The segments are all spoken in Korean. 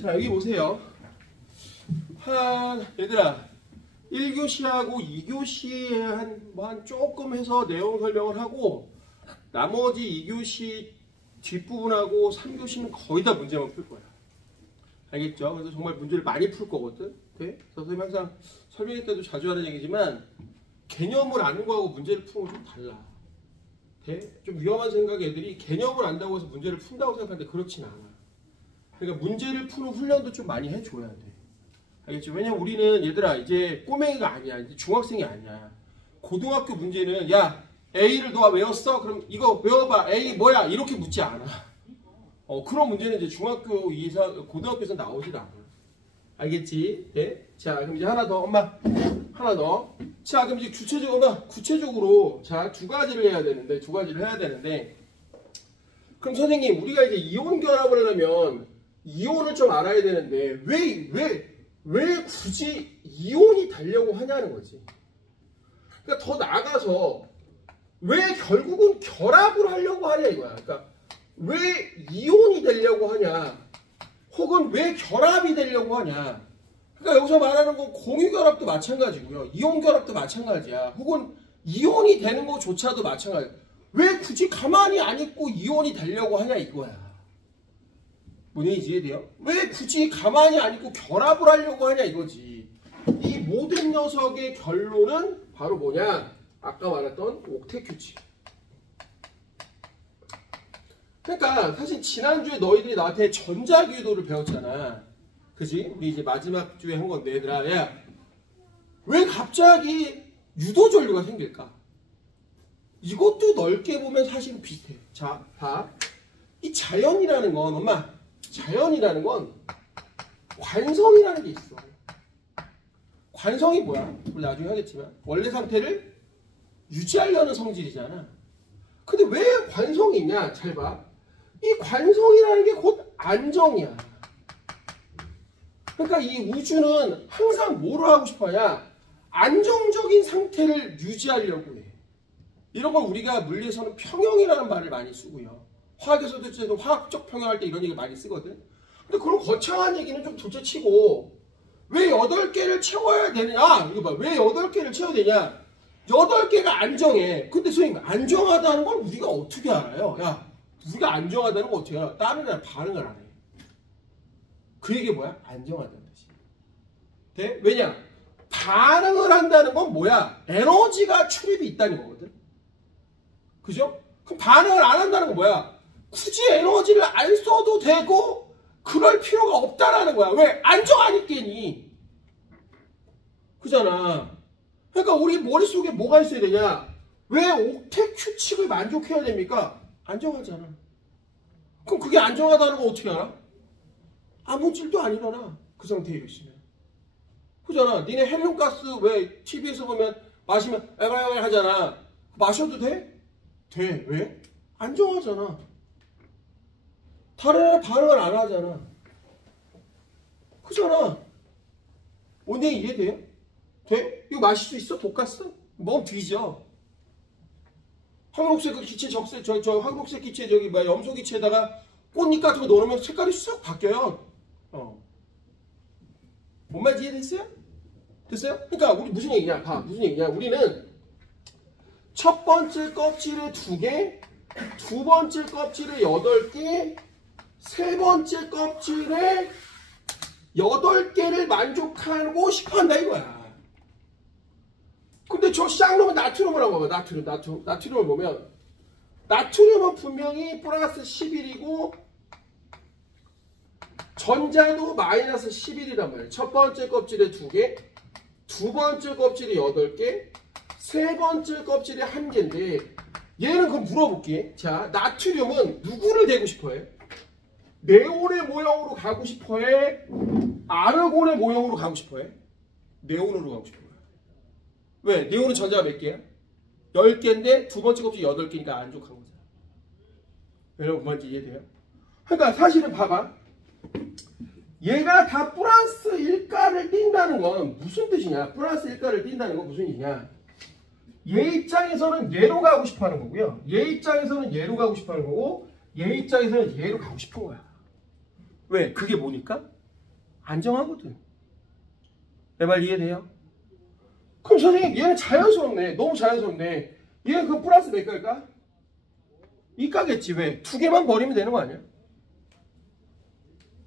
자, 여기 보세요. 얘들아, 1교시하고 2교시에 한 조금 해서 내용 설명을 하고, 나머지 2교시 뒷부분하고 3교시는 거의 다 문제만 풀 거야. 알겠죠? 그래서 정말 문제를 많이 풀 거거든. 네? 선생님이 항상 설명회 때도 자주 하는 얘기지만, 개념을 아는 거하고 문제를 푸는 건 좀 달라. 네? 좀 위험한 생각이 애들이 개념을 안다고 해서 문제를 푼다고 생각하는데 그렇진 않아. 그러니까 문제를 푸는 훈련도 좀 많이 해줘야 돼. 알겠죠? 왜냐면 우리는 얘들아 이제 꼬맹이가 아니야. 이제 중학생이 아니야. 고등학교 문제는 야 A를 너가 외웠어? 그럼 이거 외워봐. A 뭐야? 이렇게 묻지 않아. 그런 문제는 이제 중학교 이상 고등학교에서 나오질 않아. 알겠지? 네? 자 그럼 이제 하나 더 엄마 하나 더. 자 그럼 이제 구체적으로 자 두 가지를 해야 되는데 그럼 선생님 우리가 이제 이온 결합을 하려면 이온을 좀 알아야 되는데 왜 굳이 이온이 되려고 하냐는 거지. 그러니까 더 나아가서 왜 결국은 결합을 하려고 하냐 이거야. 그러니까 왜 이온이 되려고 하냐 혹은 왜 결합이 되려고 하냐. 그러니까 여기서 말하는 건 공유결합도 마찬가지고요. 이온결합도 마찬가지야. 혹은 이온이 되는 것조차도 마찬가지야. 왜 굳이 가만히 안 있고 이온이 되려고 하냐 이거야. 뭔 얘기인지 이해돼요? 왜 굳이 가만히 안 있고 결합을 하려고 하냐 이거지. 이 모든 녀석의 결론은 바로 뭐냐? 아까 말했던 옥텟 규칙. 그러니까 사실 지난주에 너희들이 나한테 전자기도를 배웠잖아. 그지? 우리 이제 마지막 주에 한 건데 얘들아 야, 왜 갑자기 유도전류가 생길까? 이것도 넓게 보면 사실은 비슷해. 자, 봐. 이 자연이라는 건 엄마 자연이라는 건 관성이라는 게 있어. 관성이 뭐야? 우리 나중에 하겠지만 원래 상태를 유지하려는 성질이잖아. 근데 왜 관성이 있냐? 잘 봐. 이 관성이라는 게 곧 안정이야. 그러니까 이 우주는 항상 뭐를 하고 싶어야 안정적인 상태를 유지하려고 해. 이런 걸 우리가 물리에서는 평형이라는 말을 많이 쓰고요. 화학에서도 화학적 평형할 때 이런 얘기 많이 쓰거든. 근데 그런 거창한 얘기는 좀 둘째치고 왜 8개를 채워야 되냐? 이거 봐. 왜 8개를 채워야 되냐? 8개가 안정해. 근데 선생님 안정하다는 걸 우리가 어떻게 알아요? 야, 우리가 안정하다는 걸 어떻게 알아? 다른 애랑 반응을 안 해. 그 얘기 뭐야? 안정하다는 뜻이. 돼? 왜냐? 반응을 한다는 건 뭐야? 에너지가 출입이 있다는 거거든. 그죠? 그럼 반응을 안 한다는 건 뭐야? 굳이 에너지를 안 써도 되고 그럴 필요가 없다라는 거야. 왜? 안정하니까니. 그잖아. 그러니까 우리 머릿속에 뭐가 있어야 되냐? 왜 옥텟 규칙을 만족해야 됩니까? 안정하잖아. 그럼 그게 안정하다는 거 어떻게 알아? 아무 일도 안 일어나. 그 상태에 있으면. 그잖아. 니네 헬륨가스 왜 TV에서 보면 마시면 에바에바 하잖아. 마셔도 돼? 돼. 왜? 안정하잖아. 다른 애는 반응을 안 하잖아. 그잖아. 원래 이해돼요? 돼? 이거 마실 수 있어? 독가스? 먹으면 뒤져. 황록색 그 기체 저 황록색 기체 저기 뭐야 염소 기체에다가 꽃잎 같은 거 넣으면 색깔이 쑥 바뀌어요. 뭔 말인지 이해됐어요? 됐어요? 그러니까 우리 무슨 얘기냐? 봐. 무슨 얘기냐? 우리는 첫 번째 껍질에 2개, 두 번째 껍질에 8개, 세 번째 껍질에 8개를 만족하고 싶어 한다 이거야. 근데 저 쌍놈은 나트륨을 한번 봐봐. 나트륨을 보면 나트륨은 분명히 플러스 11이고 전자도 마이너스 11이란 말이야. 첫 번째 껍질에 2개, 두 번째 껍질에 8개, 세 번째 껍질에 1개인데 얘는 그럼 물어볼게. 자, 나트륨은 누구를 대고 싶어해? 네온의 모형으로 가고 싶어해? 아르곤의 모형으로 가고 싶어해? 네온으로 가고 싶어요. 왜? 네온은 전자가 몇 개야? 10개인데 두 번째 껍질이 8개니까 안 족한 거잖아. 여러분 뭔지 이해돼요? 그러니까 사실은 봐봐. 얘가 다 플러스 1가를 띈다는 건 무슨 뜻이냐? 플러스 1가를 띈다는 건 무슨 뜻이냐? 얘 입장에서는 얘로 가고 싶어 하는 거고요. 얘 입장에서는 얘로 가고 싶어 하는 거고 얘 입장에서는 얘로 가고 싶은 거야. 왜? 그게 뭐니까? 안정하거든. 내 말 이해돼요? 그럼 선생님 얘는 자연스럽네. 너무 자연스럽네. 얘는 그 플러스 몇 가일까? 이가겠지. 왜? 두 개만 버리면 되는 거 아니야?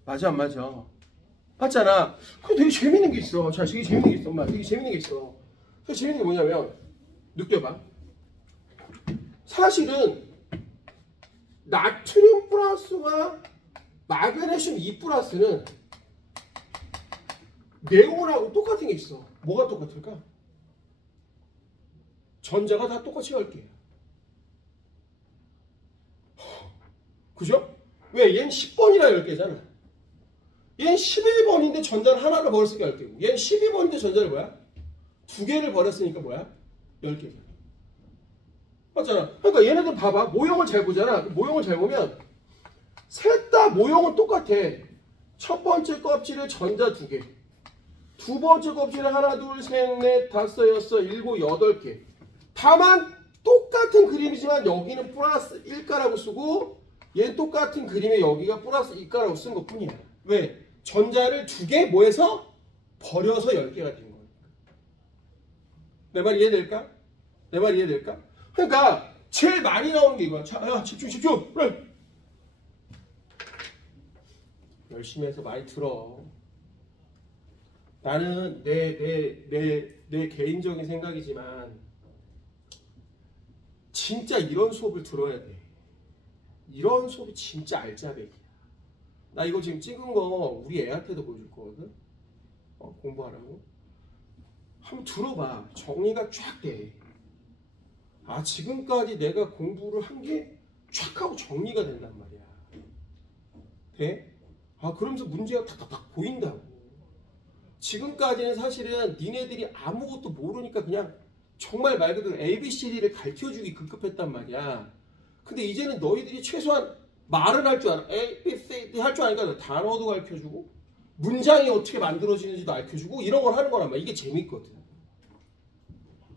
맞아 안 맞아? 맞잖아. 그럼 되게 재밌는 게 있어. 자, 되게 재밌는 게 있어. 엄마 되게 재밌는 게 있어. 되게 재밌는 게 뭐냐면 느껴봐. 사실은 나트륨 플러스와 마그네슘 2 플러스는 네온하고 똑같은 게 있어. 뭐가 똑같을까? 전자가 다 똑같이 10개야. 그죠? 왜? 얘는 10번이라 10개잖아. 얘는 11번인데 전자를 하나를 버렸으니까 10개고, 얘는 12번인데 전자를 뭐야? 2개를 버렸으니까 뭐야? 10개잖아. 맞잖아. 그러니까 얘네들 봐봐. 모형을 잘 보잖아. 모형을 잘 보면 셋 다 모형은 똑같아. 첫 번째 껍질에 전자 2개, 두 번째 껍질에 하나, 둘, 셋, 넷, 다섯, 여섯, 일곱, 8개. 다만 똑같은 그림이지만 여기는 플러스 1가라고 쓰고 얘는 똑같은 그림에 여기가 플러스 2가라고 쓴 것 뿐이야. 왜? 전자를 2개 뭐해서 버려서 10개가 된 거니까. 내 말 이해될까? 내 말 이해될까? 그러니까 제일 많이 나오는 게 이거야. 자, 야, 집중. 그래. 열심히 해서 많이 들어. 나는 내 개인적인 생각이지만 진짜 이런 수업을 들어야 돼. 이런 수업이 진짜 알짜배기야. 나 이거 지금 찍은 거 우리 애한테도 보여줄 거거든. 공부하라고. 한번 들어봐. 정리가 쫙 돼. 아, 지금까지 내가 공부를 한 게 쫙 하고 정리가 된단 말이야. 돼? 아, 그러면서 문제가 탁탁탁 보인다고. 지금까지는 사실은 니네들이 아무것도 모르니까 그냥 정말 말 그대로 ABCD를 가르쳐주기 급급했단 말이야. 근데 이제는 너희들이 최소한 말을 할 줄 알아. ABCD 할 줄 아니까 단어도 가르쳐주고 문장이 어떻게 만들어지는지도 가르쳐주고 이런 걸 하는 거란 말이야. 이게 재밌거든.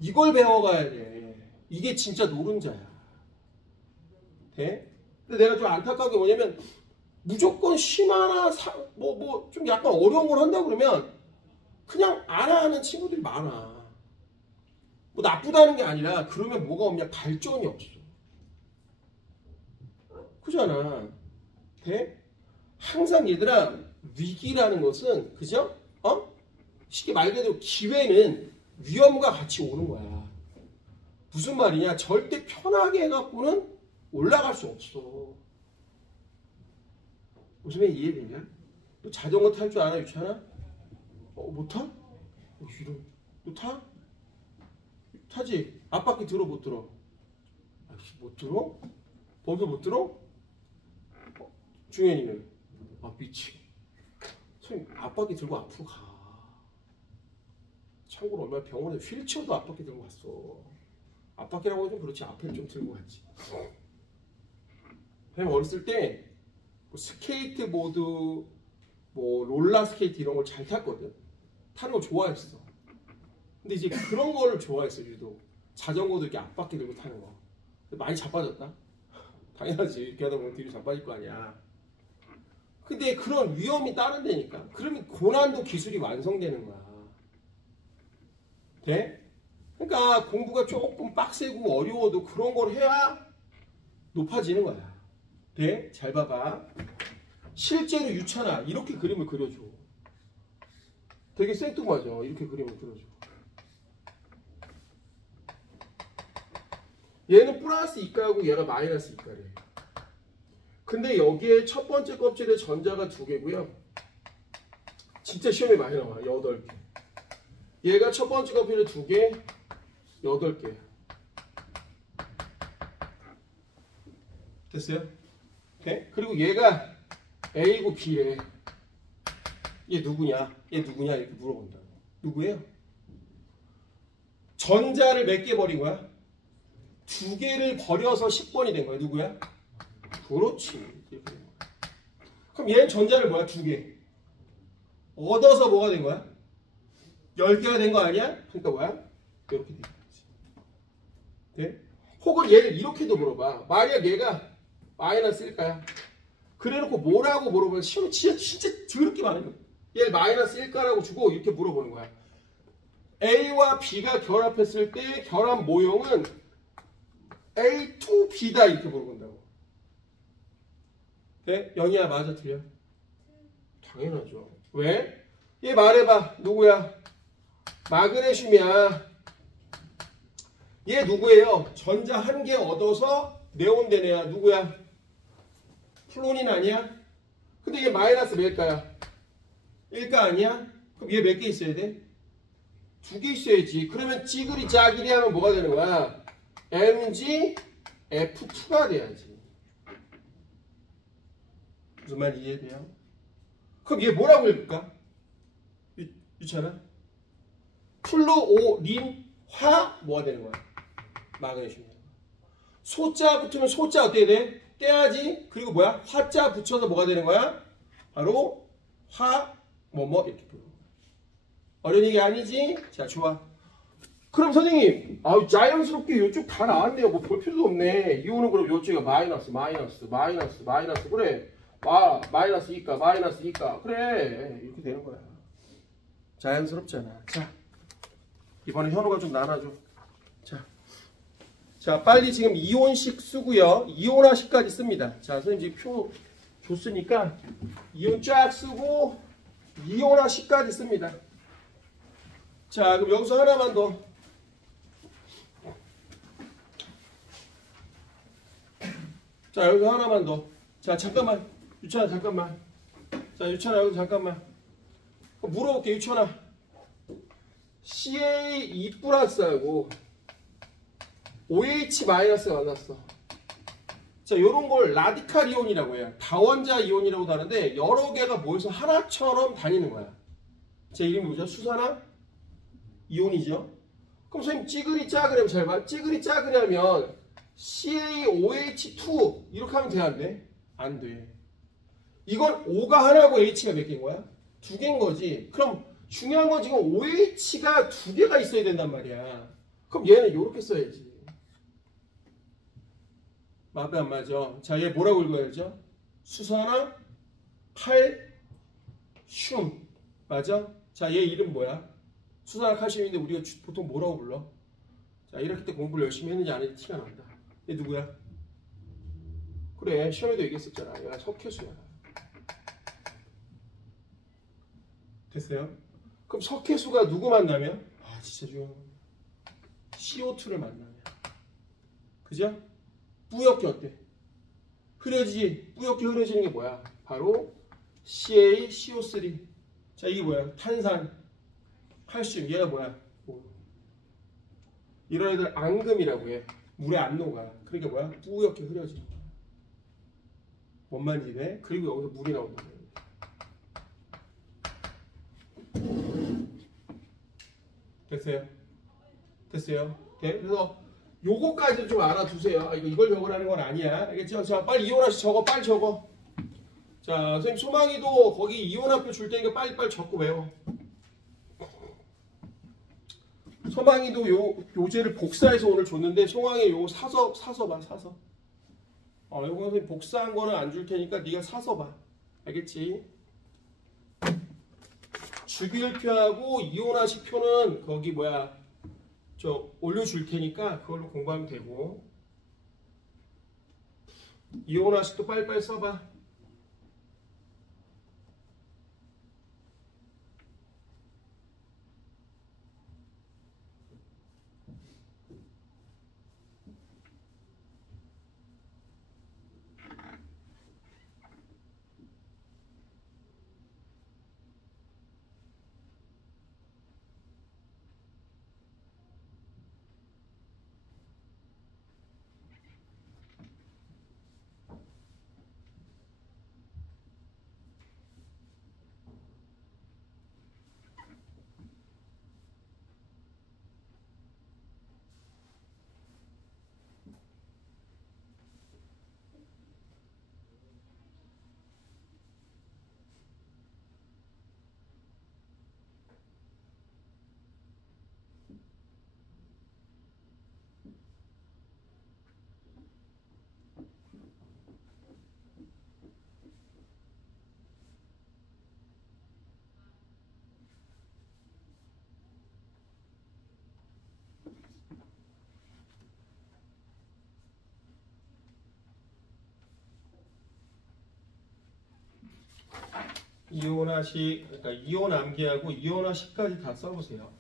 이걸 배워가야 돼. 이게 진짜 노른자야. 돼? 근데 내가 좀 안타까운 게 뭐냐면 무조건 심하나 좀 약간 어려운 걸 한다고 그러면 그냥 안 하는 친구들이 많아. 뭐 나쁘다는 게 아니라 그러면 뭐가 없냐? 발전이 없어. 그잖아. 돼? 항상 얘들아, 위기라는 것은 그죠? 쉽게 말 그대로 기회는 위험과 같이 오는 거야. 무슨 말이냐? 절대 편하게 해갖고는 올라갈 수 없어. 무슨 말 이해되냐? 너 자전거 탈 줄 알아, 유찬아? 못 타? 너 타? 타지? 앞바퀴 들어, 못 들어? 못 들어? 거기서 못 들어? 중현이는? 미치. 선생님, 앞바퀴 들고 앞으로 가. 참고로 얼마나 병원에 휠체어도 앞바퀴 들고 갔어. 앞바퀴라고 하면 좀 그렇지, 앞에를 좀 들고 갔지. 그냥 어렸을 때 뭐 스케이트보드, 뭐 롤러스케이트 이런 걸 잘 탔거든. 타는 거 좋아했어. 근데 이제 그런 거를 좋아했어. 유독 자전거도 이렇게 앞바퀴 들고 타는 거 많이 자빠졌다. 당연하지. 이렇게 하다 보면 뒤로 자빠질 거 아니야. 근데 그런 위험이 따른다니까. 그러면 고난도 기술이 완성되는 거야. 돼? 그러니까 공부가 조금 빡세고 어려워도 그런 걸 해야 높아지는 거야. 돼? 잘 봐봐. 실제로 유찬아 이렇게 그림을 그려줘. 되게 생뚱맞아. 이렇게 그림을 그려줘. 얘는 플러스 2가고 얘가 마이너스 2가래. 근데 여기에 첫 번째 껍질에 전자가 2개고요. 진짜 시험에 많이 나와. 8개. 얘가 첫 번째 껍질에 2개, 8개. 됐어요? 네? 그리고 얘가 A고 B래. 얘 누구냐? 얘 누구냐? 이렇게 물어본다. 누구예요? 전자를 몇 개 버린 거야? 2개를 버려서 10번이 된 거야. 누구야? 그렇지. 이렇게. 그럼 얘는 전자를 뭐야? 2개. 얻어서 뭐가 된 거야? 10개가 된 거 아니야? 그러니까 뭐야? 이렇게 된 거지. 네? 혹은 얘를 이렇게도 물어봐. 만약 얘가 마이너스 1가야. 그래놓고 뭐라고 물어보면 시험 진짜 더럽게 많아요. 얘 마이너스 1가라고 주고 이렇게 물어보는 거야. A와 B가 결합했을 때 결합 모형은 A to B다 이렇게 물어본다고. 네? 영희야 맞아 틀려? 당연하죠. 왜? 얘 말해봐. 누구야? 마그네슘이야. 얘 누구예요? 전자 한 개 얻어서 네온 애야. 누구야? 플로닌 아니야? 근데 얘 마이너스 몇일까요? 1가 아니야? 그럼 얘 몇 개 있어야 돼? 2개 있어야지. 그러면 찌그리 짜기리 하면 뭐가 되는 거야? MgF2가 돼야지. 무슨 말 이해돼요? 그럼 얘 뭐라고 읽을까? 유찬아? 플루오린화 뭐가 되는 거야? 마그네슘. 소자 붙으면 소자 어떻게 돼? 떼야지. 그리고 뭐야? 화자 붙여서 뭐가 되는 거야? 바로 화 뭐뭐 이렇게 부르는 거야. 어려운 얘기 아니지? 자 좋아. 그럼 선생님 자연스럽게 이쪽 다 나왔네요. 뭐 볼 필요도 없네. 이오는 그럼 이쪽에 마이너스 그래. 마이너스 2가 마이너스 2가 그래. 이렇게 되는 거야. 자연스럽잖아. 자 이번에 현우가 좀 나눠줘. 자 빨리 지금 이온식 쓰고요. 이온화식까지 씁니다. 자 선생님 지금 표 줬으니까 이온 쫙 쓰고 이온화식까지 씁니다. 자 그럼 여기서 하나만 더. 자 여기서 하나만 더. 자 잠깐만 유찬아 잠깐만. 자 유찬아 여기서 잠깐만. 물어볼게 유찬아. CA2 플러스하고 OH-가 만났어. 자, 요런 걸 라디칼 이온이라고 해요. 다원자 이온이라고도 하는데 여러 개가 모여서 하나처럼 다니는 거야. 제 이름이 뭐죠? 수산화 이온이죠. 그럼 선생님 찌그리 짜그리 잘 봐. 찌그리 짜그리 하면 CaOH2 이렇게 하면 돼, 안 돼? 안 돼. 이건 O가 하나고 H가 몇 개인 거야? 2개인 거지. 그럼 중요한 건 지금 OH가 2개가 있어야 된단 말이야. 그럼 얘는 이렇게 써야지. 맞아 안 맞아? 자, 얘 뭐라고 읽어야죠? 수산화 칼슘. 맞아? 자, 얘 이름 뭐야? 수산화 칼슘인데 우리가 보통 뭐라고 불러? 자, 1학기 때 공부를 열심히 했는지 안 했는지 티가 난다. 얘 누구야? 그래, 시험에도 얘기했었잖아. 얘가 석회수야. 됐어요? 그럼 석회수가 누구 만나면? 아, 진짜 중요한 거. CO2를 만나면. 그죠? 뿌옇게 어때? 흐려지지? 뿌옇게 흐려지는 게 뭐야? 바로 CaCO3. 자, 이게 뭐야? 탄산, 칼슘. 얘가 뭐야? 이런 애들 앙금이라고 해. 물에 안 녹아. 그러니까 뭐야? 뿌옇게 흐려지는 거야. 뭔 말인지 돼? 그리고 여기서 물이 나온다. 됐어요? 됐어요? 네? 그래서 요거까지 좀 알아두세요. 이걸 적으라는 건 아니야. 알겠죠? 자, 빨리 이온화식 적어. 빨리 적어. 자, 선생님 소망이도 거기 이온화표 줄 테니까 빨리빨리 적고 외워. 소망이도 요제를 복사해서 오늘 줬는데 소망이 요거 사서 봐. 사서. 요거 선생님 복사한 거는 안 줄 테니까 네가 사서 봐. 알겠지? 주기율표하고 이온화식 표는 거기 뭐야 저 올려줄 테니까 그걸로 공부하면 되고 이온화식도 빨리빨리 써봐. 이온화식, 그러니까 이온 암기하고 이온화식까지 다 써보세요.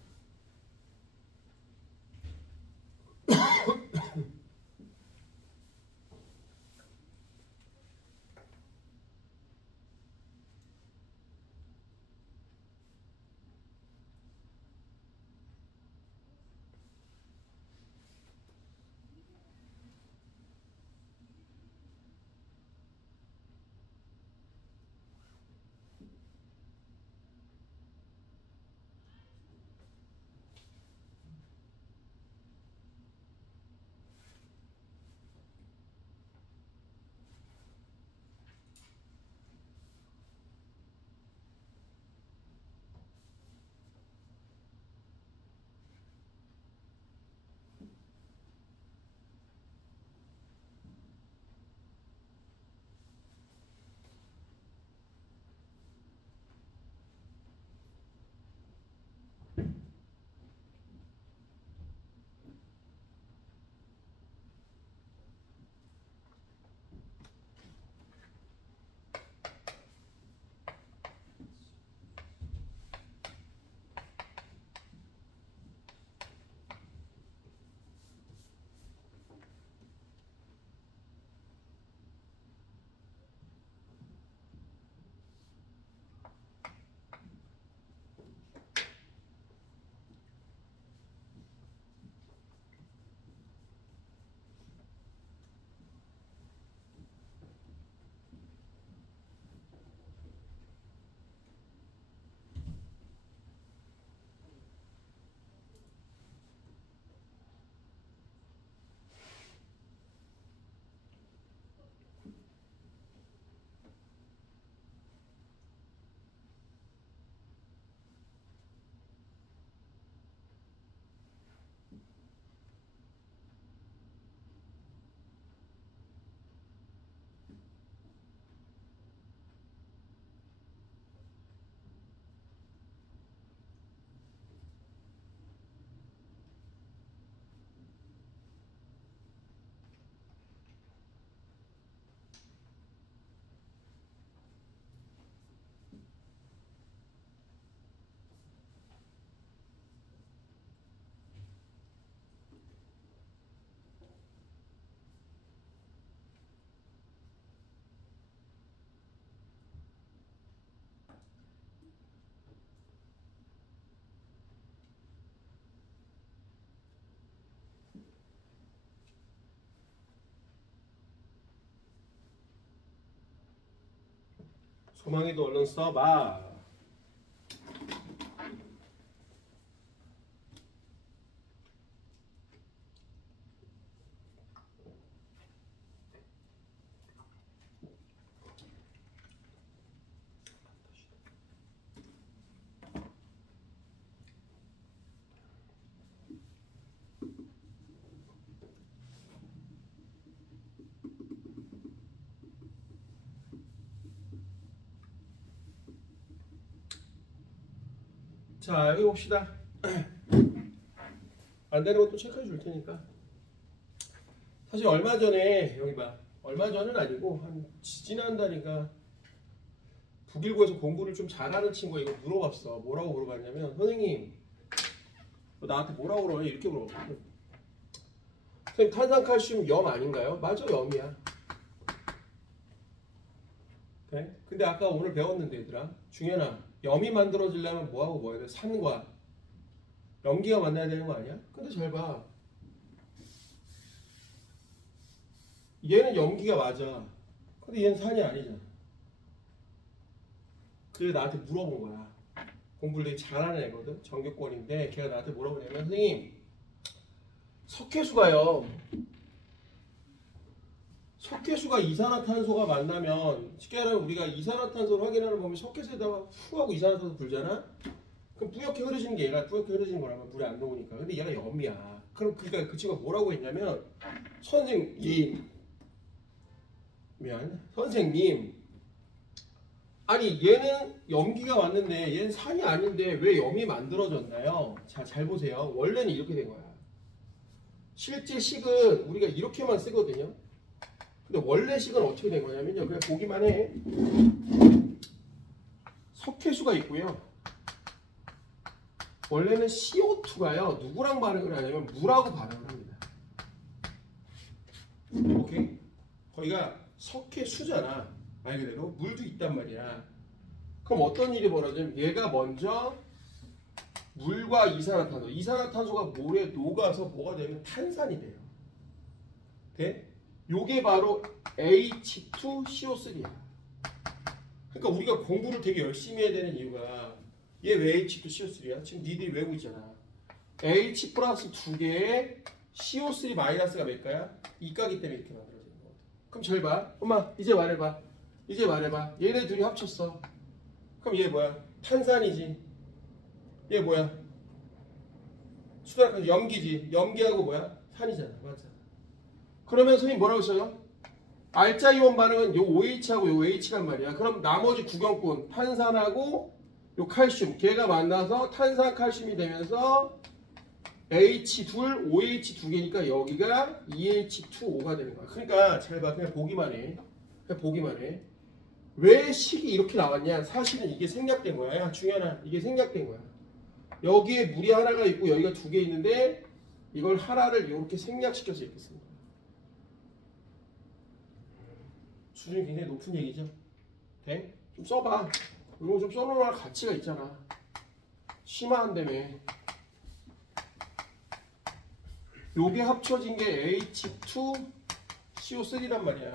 소망이도 얼른 써봐. 자, 여기 봅시다. 안 되는 것도 체크해 줄 테니까. 사실 얼마 전에, 여기 봐. 얼마 전은 아니고, 한 지난달인가, 북일고에서 공부를 좀 잘하는 친구가 이거 물어봤어. 뭐라고 물어봤냐면, 선생님, 나한테 뭐라고 그러냐? 이렇게 물어봤거든. 선생님, 탄산칼슘 염 아닌가요? 맞아, 염이야. 네? 근데 아까 오늘 배웠는데, 얘들아. 중현아, 염이 만들어지려면 뭐하고 뭐 해야 돼? 산과 염기가 만나야 되는 거 아니야? 근데 잘 봐. 얘는 염기가 맞아. 근데 얘는 산이 아니잖아. 그래서 나한테 물어본 거야. 공부를 되게 잘하는 애거든. 전교권인데 걔가 나한테 뭐라고 그러냐면, 선생님, 석회수가요. 석회수가 이산화탄소가 만나면, 쉽게 말하면 우리가 이산화탄소를 확인하는 법이 석회수에다가 후 하고 이산화탄소 불잖아? 그럼 뿌옇게 흐르지는 게 얘가 뿌옇게 흐르지는 거라면 물에 안 녹으니까. 근데 얘가 염이야. 그럼 그러니까 그 친구가 뭐라고 했냐면, 선생님, 아니 얘는 염기가 왔는데 얘는 산이 아닌데 왜 염이 만들어졌나요? 자, 잘 보세요. 원래는 이렇게 된 거야. 실제 식은 우리가 이렇게만 쓰거든요. 근데 원래 식은 어떻게 된 거냐면요. 그냥 보기만 해. 석회수가 있고요. 원래는 CO2가요. 누구랑 반응을 하냐면 물하고 반응을 합니다. 오케이? 거기가 석회수잖아. 말 그대로 물도 있단 말이야. 그럼 어떤 일이 벌어지면 얘가 먼저 물과 이산화탄소, 이산화탄소가 물에 녹아서 뭐가 되면 탄산이 돼요. 돼? 요게 바로 H2CO3야. 그러니까 우리가 공부를 되게 열심히 해야 되는 이유가 얘 왜 H2CO3야? 지금 니들이 외우고 있잖아. H 플러스 두 개에 CO3 마이너스가 몇 가야? 2가기 때문에 이렇게 만들어지는 거거든. 그럼 잘 봐. 엄마 이제 말해봐. 이제 말해봐. 얘네 둘이 합쳤어. 그럼 얘 뭐야? 탄산이지. 얘 뭐야? 수단까지 염기지. 염기하고 뭐야? 산이잖아. 맞아. 그러면 선생님 뭐라고 써요? 알자 이온 반응은 요 OH하고 요 H란 말이야. 그럼 나머지 구경꾼 탄산하고 요 칼슘 걔가 만나서 탄산 칼슘이 되면서 H2, OH 두 개니까 여기가 EH2O가 되는 거야. 그러니까 잘 봐. 그냥 보기만 해. 그냥 보기만 해. 왜 식이 이렇게 나왔냐? 사실은 이게 생략된 거야. 야, 중현아, 이게 생략된 거야. 여기에 물이 하나가 있고 여기가 두 개 있는데 이걸 하나를 이렇게 생략시켜서 이렇게 쓴 거야. 수준이 굉장히 높은 얘기죠. 돼? 좀 써봐. 이런 거 좀 써놓을 가치가 있잖아. 심화한다며. 요게 합쳐진 게 H2CO3란 말이야.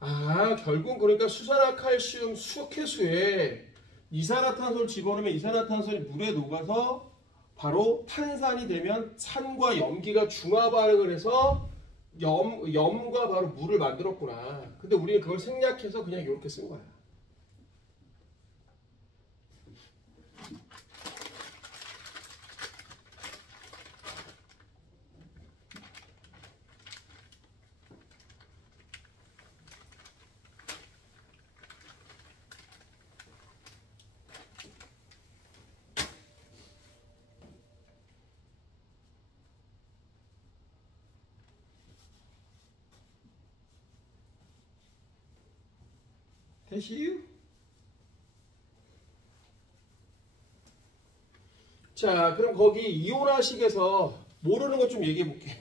아, 결국 그러니까 수산화칼슘 석회수에 이산화탄소를 집어넣으면 이산화탄소를 물에 녹아서 바로 탄산이 되면 산과 염기가 중화 반응을 해서 염과 바로 물을 만들었구나. 근데 우리는 그걸 생략해서 그냥 이렇게 쓴 거야. 되시요? 자, 그럼 거기 이온화식에서 모르는 것 좀 얘기해 볼게.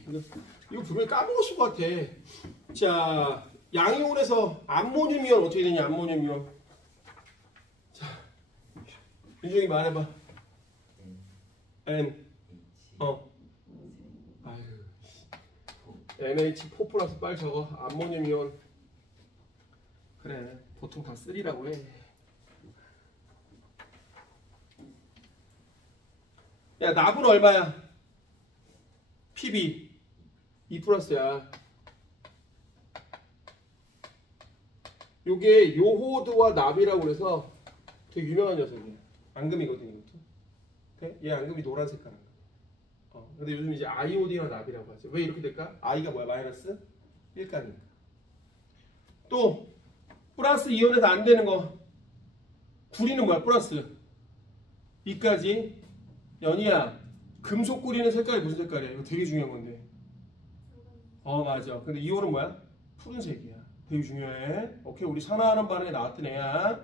이거 분명히 까먹었을 것 같아. 자, 양이온에서 암모늄 이온 어떻게 되냐? 암모늄 이온. 자, 윤종이 말해봐. N. 아유. NH4 플러스 빨리 적어. 암모늄 이온. 그래. 보통 다 3라고 해. 야, 납은 얼마야? PB 2 플러스야. 요게 요호드와 납이라고 그래서 되게 유명한 녀석이야. 앙금이거든 이것도. 얘 앙금이 노란 색깔. 근데 요즘 이제 아이오디나 납이라고 하죠. 왜 이렇게 될까? I가 뭐야? 마이너스 1가니까. 또 플러스 이온에서 안 되는 거. 구리는 뭐야? 플러스 2까지. 연희야, 금속 구리는 색깔이 무슨 색깔이야? 이거 되게 중요한 건데. 맞아. 근데 이온은 뭐야? 푸른색이야. 되게 중요해. 오케이, 우리 산화하는 반응에 나왔던 애야.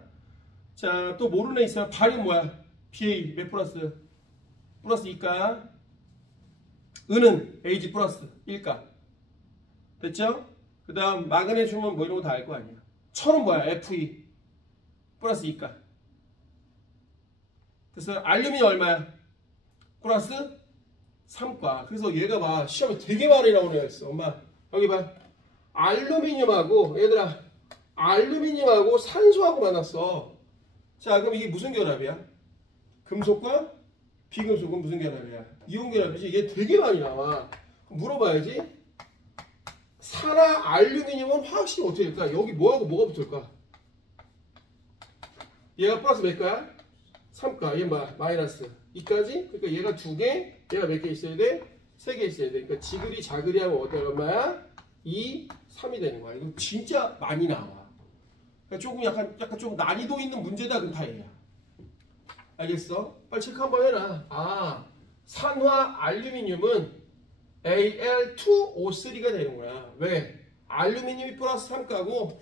자, 또 모르는 애 있어요. 발이 뭐야? BA 몇 플러스? 플러스 2가. 은은 AG 플러스 1가. 됐죠? 그 다음 마그네슘은 뭐 이런 거 다 알 거 아니야. 철은 뭐야? FE 플러스 2가. 그래서 알루미늄 얼마야? 플러스 3가. 그래서 얘가 봐. 시험에 되게 많이 나오는 애가 있어. 엄마 여기 봐. 알루미늄하고 얘들아 알루미늄하고 산소하고 만났어. 자, 그럼 이게 무슨 결합이야? 금속과 비금속은 무슨 결합이야? 이온 결합이지. 얘 되게 많이 나와. 그럼 물어봐야지. 산화 알루미늄은 화학식이 어떻게 될까? 여기 뭐하고 뭐가 붙을까? 얘가 플러스 몇 가야? 3가. 얘 마이너스 2까지. 그러니까 얘가 2개, 얘가 몇 개 있어야 돼? 3개 있어야 돼. 그러니까 지그리 자그리 하면 어떻게 얼마야? 2, 3이 되는 거야. 이거 진짜 많이 나와. 그러니까 조금 약간 좀 난이도 있는 문제다. 그럼 다 얘야. 알겠어? 빨리 체크 한번 해라. 산화 알루미늄은 Al2O3가 되는 거야. 왜? 알루미늄이 플러스 3가고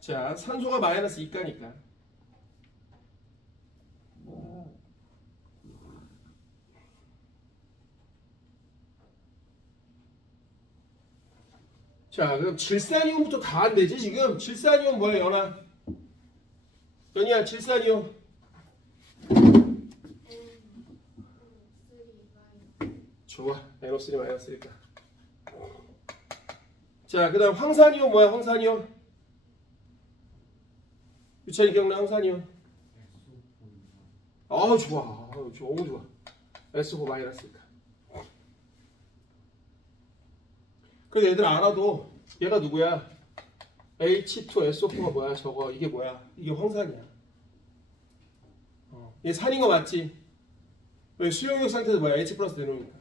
자 산소가 마이너스 2가니까. 자 그럼 질산이온부터 다 안 되지 지금. 질산이온 뭐야 연아? 연이야 질산이온. 좋아. NO3 마이너스니까. 자 그 다음 황산이온 뭐야 황산이온? 유찬이 기억나 황산이온? 아우 좋아. 아우, 너무 좋아. SO4 마이너스니까. 그래서 얘들 알아도 얘가 누구야? H2SO4가 뭐야 저거. 이게 뭐야? 이게 황산이야. 얘 산인 거 맞지? 왜 수용력 상태에서 뭐야? H 플러스 내놓으니까.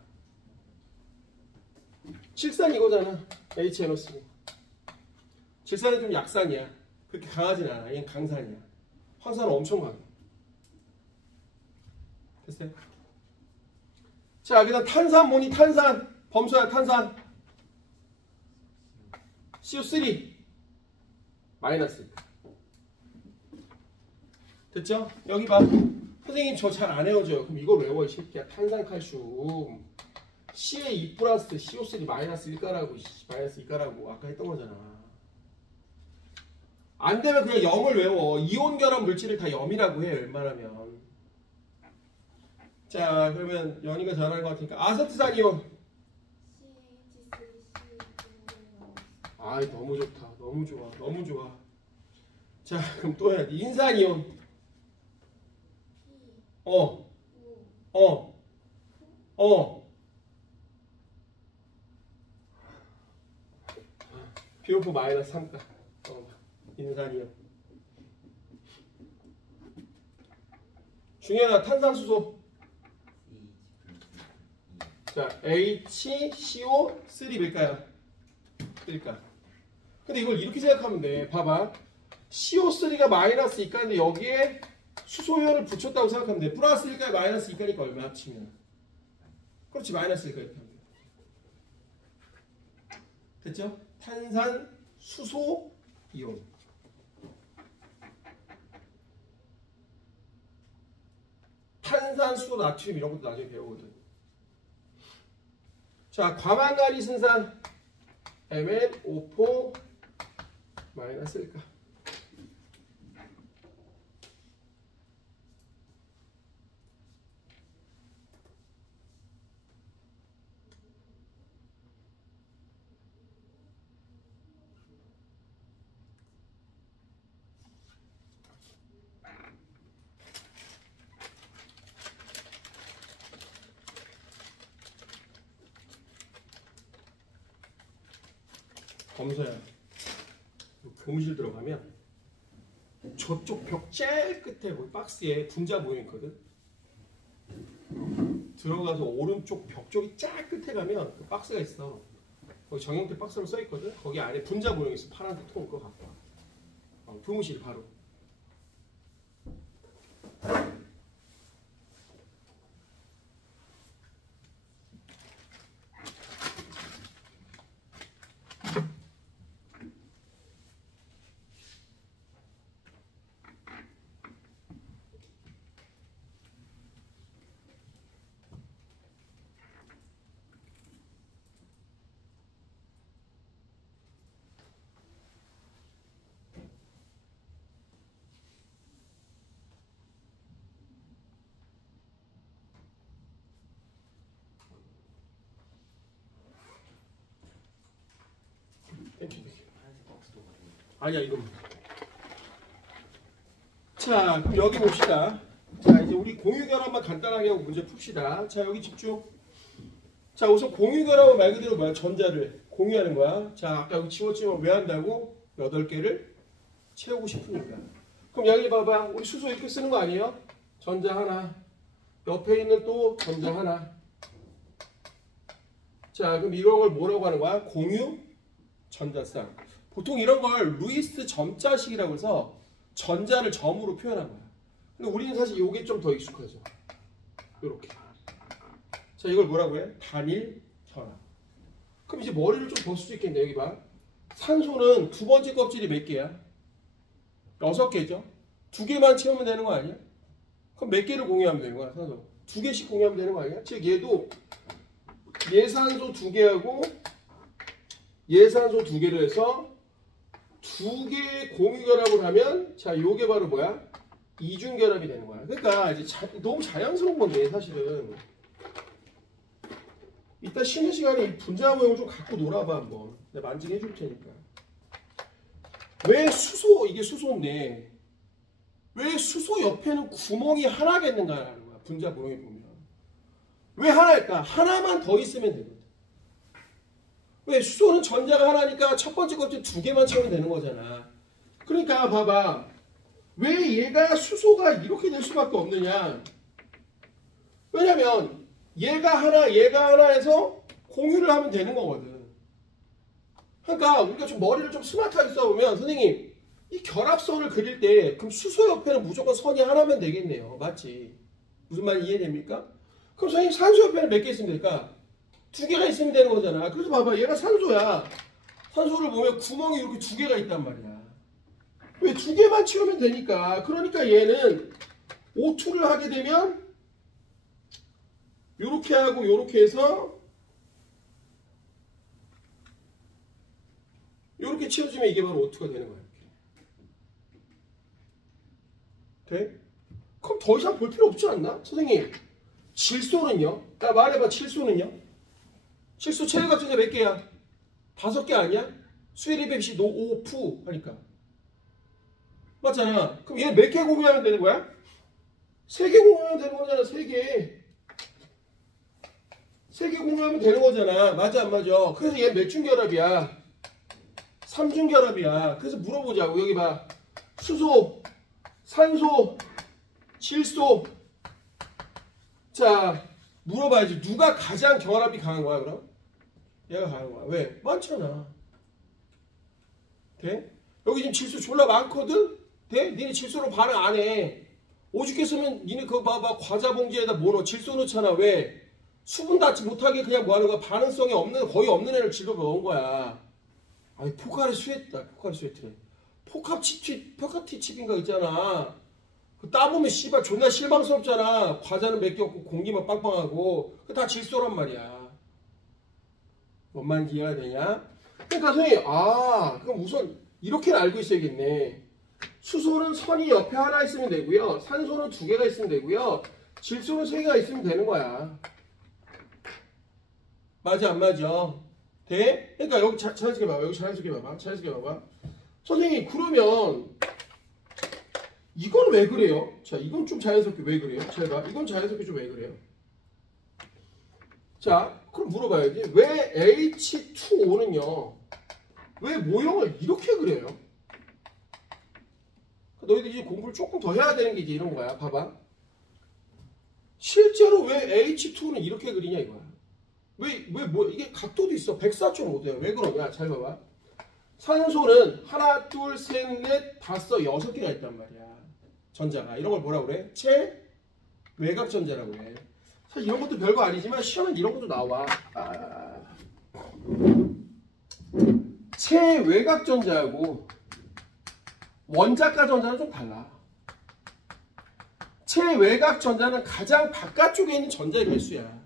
질산 이거잖아. HNO3. 질산은 좀 약산이야. 그렇게 강하진 않아. 얘는 강산이야. 황산은 엄청 강해. 됐어요? 자, 그 다음 탄산 뭐니? 탄산. 범수야, 탄산. CO3. 마이너스. 됐죠? 여기 봐. 선생님 저 잘 안 외워줘요. 그럼 이걸 외워 이 새끼야. 탄산칼슘. C에 2 플러스 CO3 마이너스 1가라고. 마이너스 2가라고. 아까 했던 거잖아. 안 되면 그냥 0을 외워. 이온 결합 물질을 다 염이라고 해. 웬만하면. 자 그러면 연이가 잘하는 것 같으니까 아세트산 이온. 아이 너무 좋다. 너무 좋아. 너무 좋아. 자 그럼 또 해야 돼. 인산 이온. BO4 마이너스 3가. 인산이온. 중요하다. 탄산수소. 자, HCO3 몇가요? 1가. 근데 이걸 이렇게 생각하면 돼. 봐봐. CO3가 마이너스 2가인데 여기에 수소연을 붙였다고 생각하면 돼. 플러스 1가에 마이너스 2가니까 얼마 합치면? 그렇지, 마이너스 1가 이렇게 하면 돼. 됐죠? 탄산, 수소, 이온. 탄산, 수소, 나트륨 이런 것도 나중에 배우거든. 자, 과망가리 순산 MnO4 마이너스 1가. 검소야. 교무실 들어가면 저쪽 벽 제일 끝에 뭐 박스에 분자 모여 있거든. 들어가서 오른쪽 벽 쪽이 쫙 끝에 가면 그 박스가 있어. 거기 정형태 박스로 써 있거든. 거기 안에 분자 모양 있어. 파란색 통 그거 갖고 와. 교무실 바로. 아니야 이거. 자 그럼 여기 봅시다. 자 이제 우리 공유결합만 간단하게 하고 문제 풉시다. 자 여기 집중. 자 우선 공유결합은 말 그대로 뭐야? 전자를 공유하는 거야. 자 아까 여기 지웠지만 왜 한다고? 8개를 채우고 싶으니까. 그럼 여기 봐봐. 우리 수소 이렇게 쓰는 거 아니에요? 전자 하나. 옆에 있는 또 전자 하나. 자 그럼 이런 걸 뭐라고 하는 거야? 공유 전자쌍. 보통 이런 걸 루이스 점자식이라고 해서 전자를 점으로 표현한 거야. 근데 우리는 사실 이게 좀 더 익숙하죠. 이렇게. 자, 이걸 뭐라고 해? 단일 전하. 그럼 이제 머리를 좀 더 수 있겠네. 여기 봐. 산소는 두 번째 껍질이 몇 개야? 6개죠. 2개만 채우면 되는 거 아니야? 그럼 몇 개를 공유하면 되는 거야, 산소? 2개씩 공유하면 되는 거 아니야? 즉 얘도 예산소 2개하고 예산소 2개를 해서 2개의 공유결합을 하면 자, 요게 바로 뭐야? 이중결합이 되는 거야. 그러니까 이제 너무 자연스러운 건데 사실은. 이따 쉬는 시간에 이 분자 모형을 좀 갖고 놀아봐 한번. 내가 만지게 해줄 테니까. 왜 수소, 이게 수소인데 왜 수소 옆에는 구멍이 하나겠는가라는 거야. 분자 모형에 보면. 왜 하나일까? 하나만 더 있으면 되거든. 왜? 수소는 전자가 하나니까 첫 번째 껍질 2개만 채우면 되는 거잖아. 그러니까 봐봐. 왜 얘가 수소가 이렇게 될 수밖에 없느냐. 왜냐면 얘가 하나 해서 공유를 하면 되는 거거든. 그러니까 우리가 좀 머리를 좀 스마트하게 써보면 선생님 이 결합선을 그릴 때 그럼 수소 옆에는 무조건 선이 하나면 되겠네요. 맞지? 무슨 말인지 이해됩니까? 그럼 선생님 산소 옆에는 몇 개 있으면 될까? 2개가 있으면 되는 거잖아. 그래서 봐봐. 얘가 산소야. 산소를 보면 구멍이 이렇게 2개가 있단 말이야. 왜? 2개만 채우면 되니까. 그러니까 얘는 O2를 하게 되면 요렇게 하고 요렇게 해서 요렇게 채워지면 이게 바로 O2가 되는 거야. 돼? 그럼 더 이상 볼 필요 없지 않나? 선생님 질소는요? 나 말해봐. 질소는요? 질소 체외각 전자 몇 개야? 5개 아니야? 수에리베시 노오푸 하니까 맞잖아. 그럼 얘 몇 개 공유하면 되는 거야? 3개 공유하면 되는 거잖아. 3개 공유하면 되는 거잖아. 맞아 안 맞아? 그래서 얘 몇 중결합이야? 3중결합이야. 그래서 물어보자고. 여기 봐. 수소, 산소, 질소. 자, 물어봐야지. 누가 가장 결합이 강한 거야 그럼? 얘가 강한 거야. 왜? 많잖아. 돼? 여기 지금 질소 졸라 많거든? 돼? 니네 질소로 반응 안 해. 오죽했으면 니네 그거 봐봐. 과자 봉지에다 뭐 넣어? 질소 넣잖아. 왜? 수분 닿지 못하게 그냥 뭐 하는 거야? 반응성이 없는, 거의 없는 애를 질소 넣은 거야. 아니, 포카리 스웨트래. 포카티 칩인가 있잖아. 그 따보면 씨발 존나 실망스럽잖아. 과자는 몇 개 없고 공기만 빵빵하고. 그 다 질소란 말이야. 뭔 말인지 이해가 되냐? 그러니까 선생님, 그럼 우선 이렇게는 알고 있어야겠네. 수소는 선이 옆에 하나 있으면 되고요. 산소는 2개가 있으면 되고요. 질소는 3개가 있으면 되는 거야. 맞아 안 맞아? 돼? 그러니까 여기 자연스럽게 봐봐. 여기 자연스럽게 봐봐. 선생님 그러면 이건 왜 그래요? 자, 이건 좀 자연스럽게 왜 그래요? 잘 봐. 이건 자연스럽게 좀 왜 그래요? 자, 그럼 물어봐야지. 왜 H2O는요? 왜 모형을 이렇게 그려요? 너희들이 이제 공부를 조금 더 해야 되는 게 이제 이런 거야. 봐봐. 실제로 왜 H2는 이렇게 그리냐 이거야. 이게 각도도 있어. 104.5도야. 왜 그러냐? 잘 봐봐. 산소는 하나, 둘, 셋, 넷, 5, 6개가 있단 말이야. 전자가. 이런 걸 뭐라고 그래? 체외각 전자라고 그래. 사실 이런 것도 별거 아니지만 시험엔 이런 것도 나와. 체외각 전자하고 원자가 전자는 좀 달라. 체외각 전자는 가장 바깥쪽에 있는 전자의 개수야.